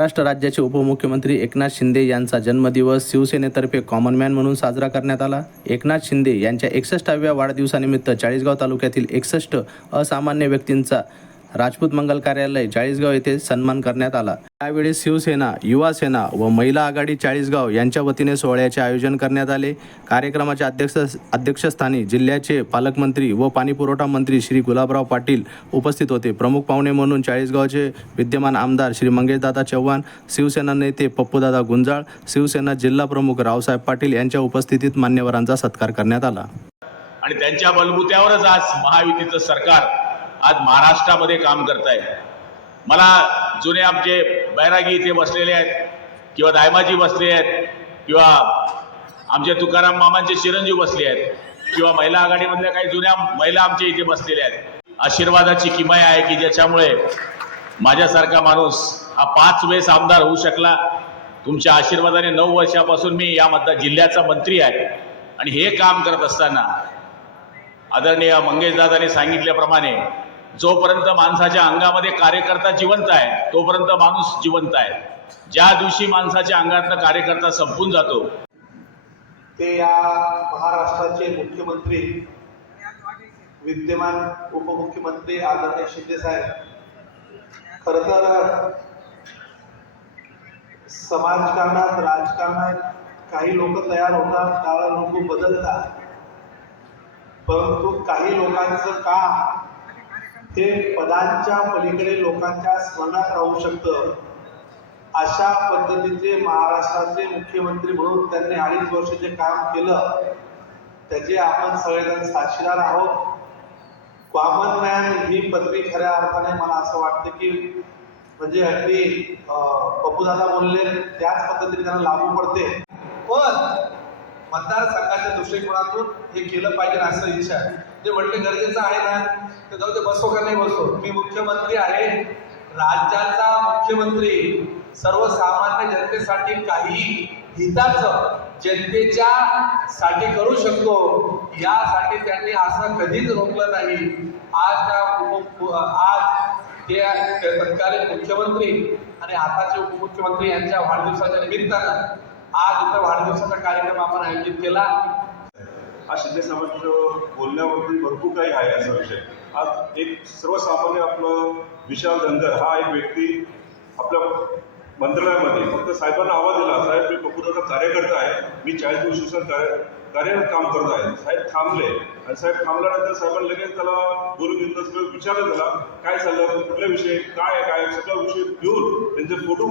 महाराष्ट्र राज्याचे उपमुख्यमंत्री एकनाथ शिंदे यांचा जन्मदिवस शिवसेनेतर्फे कॉमन मॅन म्हणून साजरा करण्यात आला. एकनाथ शिंदे यांच्या एकसष्टाव्या वाढदिवसानिमित्त चाळीसगाव तालुक्यातील एकसष्ट असामान्य व्यक्तींचा राजपूत मंगल कार्यालय चाळीसगाव येथे सन्मान करण्यात आला. त्यावेळी शिवसेना युवा सेना व महिला आघाडी चाळीसगाव यांच्या वतीने सोहळ्याचे आयोजन करण्यात आले. कार्यक्रमाच्या अध्यक्ष अध्यक्षस्थानी जिल्ह्याचे पालकमंत्री व पाणीपुरवठा मंत्री श्री गुलाबराव पाटील उपस्थित होते. प्रमुख पाहुणे म्हणून चाळीसगावचे विद्यमान आमदार श्री मंगेशदादा चव्हाण शिवसेना नेते पप्पूदादा गुंजाळ शिवसेना जिल्हा प्रमुख रावसाहेब पाटील यांच्या उपस्थितीत मान्यवरांचा सत्कार करण्यात आला. आणि त्यांच्या बलबुत्यावरच आज महायुतीचं सरकार आज महाराष्ट्रामध्ये काम करत मला जुने आमचे बैरागी इथे बसलेले आहेत किंवा दायमाजी बसले आहेत किंवा आमच्या तुकाराम मामांचे चिरंजीव बसले आहेत किंवा महिला आघाडीमधल्या काही जुन्या महिला आमच्या इथे बसलेल्या आहेत. आशीर्वादाची किमय आहे की ज्याच्यामुळे माझ्यासारखा माणूस हा पाच वेळेस आमदार होऊ शकला. तुमच्या आशीर्वादाने नऊ वर्षापासून मी या मतदार जिल्ह्याचा मंत्री आहे. आणि हे काम करत असताना आदरणीय मंगेशदादांनी सांगितल्याप्रमाणे जोपर्यंत माणसाच्या अंगामध्ये कार्यकर्ता जिवंत आहे तोपर्यंत माणूस जिवंत आहे. ज्या दिवशी माणसाच्या अंगातनं कार्यकर्ता संपून जातो ते या महाराष्ट्राचे मुख्यमंत्री विद्यमान उपमुख्यमंत्री आदरणीय शिंदे साहेब. खर तर समाजकारणात राजकारणात काही लोक तयार होतात काळा लोक बदलतात. परंतु काही लोकांचं काम हे पदांच्या पलीकडे लोकांच्या स्मरणात राहू शकतं. अशा पद्धतीचे महाराष्ट्राचे मुख्यमंत्री म्हणून त्यांनी अडीच वर्ष जे काम केलं त्याचे आपण सगळेजण साक्षीदार आहोत. कॉमन मॅन ही पदवी खऱ्या अर्थाने मला असं वाटतं की म्हणजे अगदी पप्पूदादा बोलले त्याच पद्धतीने त्यांना लागू पडते. पण मतदारसंघाच्या दृष्टिकोनातून हे केलं पाहिजे असं इच्छा आहे. जे म्हटले गरजेचं आहे ना ते जाऊ दे बसो का नाही बसो मी मुख्यमंत्री आहे. राज्याचा मुख्यमंत्री सर्वसामान्य जनतेसाठी काही हिताचं जनतेच्या साठी करू शकतो यासाठी त्यांनी असं कधीच रोखलं नाही. आज त्या आज ते ते तत्कालीन मुख्यमंत्री आणि आताचे उपमुख्यमंत्री यांच्या वाढदिवसाच्या निमित्तानं आज इथं वाढदिवसाचा कार्यक्रम आपण आयोजित केला. हा शिंदे समाज बोलण्यावरती भरपूर काही आहे असा विषय. आज एक सर्वसामान्य आपलं विशाल धनगर हा एक व्यक्ती आपल्या मंत्रालयामध्ये फक्त साहेबांना आवाज दिला. साहेब मी पप्पूदाचा कार्यकर्ता आहे. मी चाळीस दिवसाचं कार्य कार्यरत काम करत आहे. साहेब थांबले. आणि साहेब थांबल्यानंतर साहेबांनी लगेच त्याला बोलून घेतलं सगळं विचारलं त्याला काय चाललं? कुठल्या विषय? काय आहे? काय सगळा विषय घेऊन त्यांचे फोटो